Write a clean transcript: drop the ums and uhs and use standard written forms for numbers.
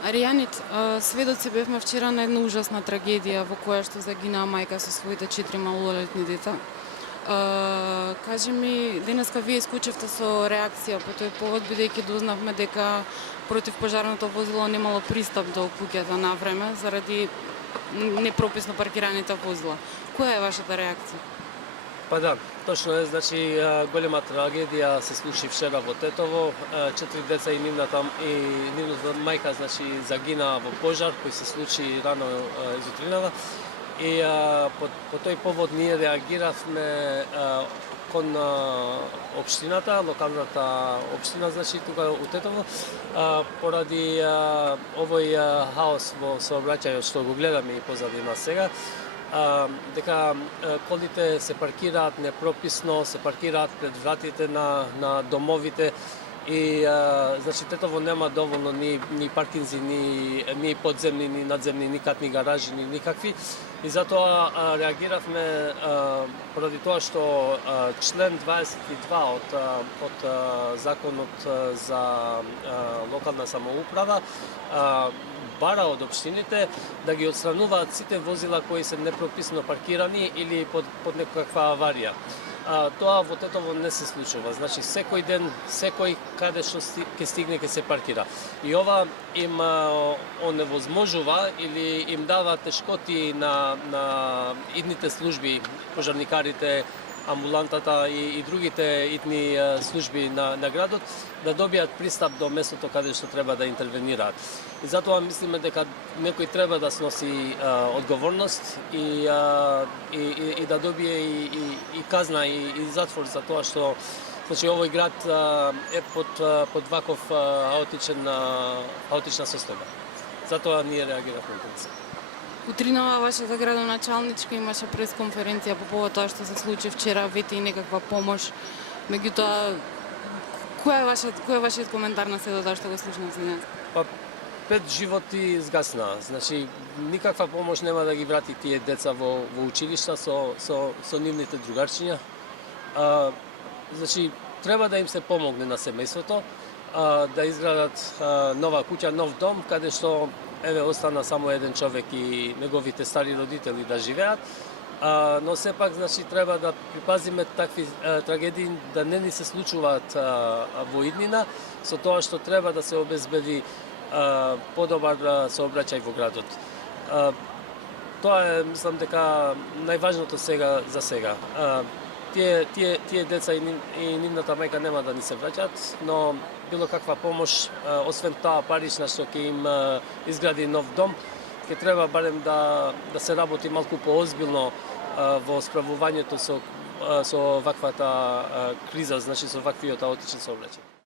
Аријанит, сведоци бевме вчера на една ужасна трагедија во која што загинаа мајка со своите 4 малолетни деца. Кажи ми, денеска вие исклучевте со реакција по тој повод, бидејќи дознавме дека противпожарното возило немало пристап до куќата на време заради непрописно паркираните возила. Која е вашата реакција? Па да, точно е, значи голема трагедија се случи вчера во Тетово. 4 деца и нивната мајка значи загина во пожар кој се случи рано изутринава. И по тој повод ние реагиравме кон општината, локалната општина, значи тука у Тетово, поради овој хаос во сообраќајот што го гледаме и позадина сега. Дека колите се паркираат непрописно, се паркираат пред вратите на домовите и значи Тетово нема доволно ни паркинзи, ни подземни, ни надземни, никакви гаражи, ни никакви. И затоа реагиравме поради тоа што член 22 од законот за локална самоуправа бара од општините да ги отстрануваат сите возила кои се непрописно паркирани или под некаква аварија. Тоа во Тетово не се случува. Значи секој ден, секој каде што ќе стигне ќе се паркира. И ова им оневозможува или им дава тешкоти на идните служби, пожарникарите, амбулантата и другите итни служби на градот да добијат пристап до местото каде што треба да интервенираат. И затоа мислиме дека некој треба да сноси одговорност и да добие и казна и затвор за тоа што значи овој град е под ваков хаотична состојба. Затоа ние реагиравме денес. Утринава вашата градоначалничка имаше пресконференција по повод тоа што се случи вчера, вети и некаква помош. Меѓутоа, кој е вашиот коментар на се до тоа што го слушнав денес? Па 5 животи згаснаа. Значи никаква помош нема да ги врати тие деца во училишта со нивните другарчиња. Значи треба да им се помогне на семејството да изградат нова куќа, нов дом каде што еве остана само еден човек и неговите стари родители да живеат, но сепак значи треба да припазиме такви трагедии да не ни се случуваат во иднина, со тоа што треба да се обезбеди подобар сообраќај во градот. Тоа е, мислам дека најважното сега за сега. Тие деца и нивната мајка нема да ни се враќаат, но било каква помош, освен таа парична што ќе им изгради нов дом, ќе треба барем да се работи малку поозбилно во справувањето со ваквата криза, значи со ваквиот хаотичен сообраќај.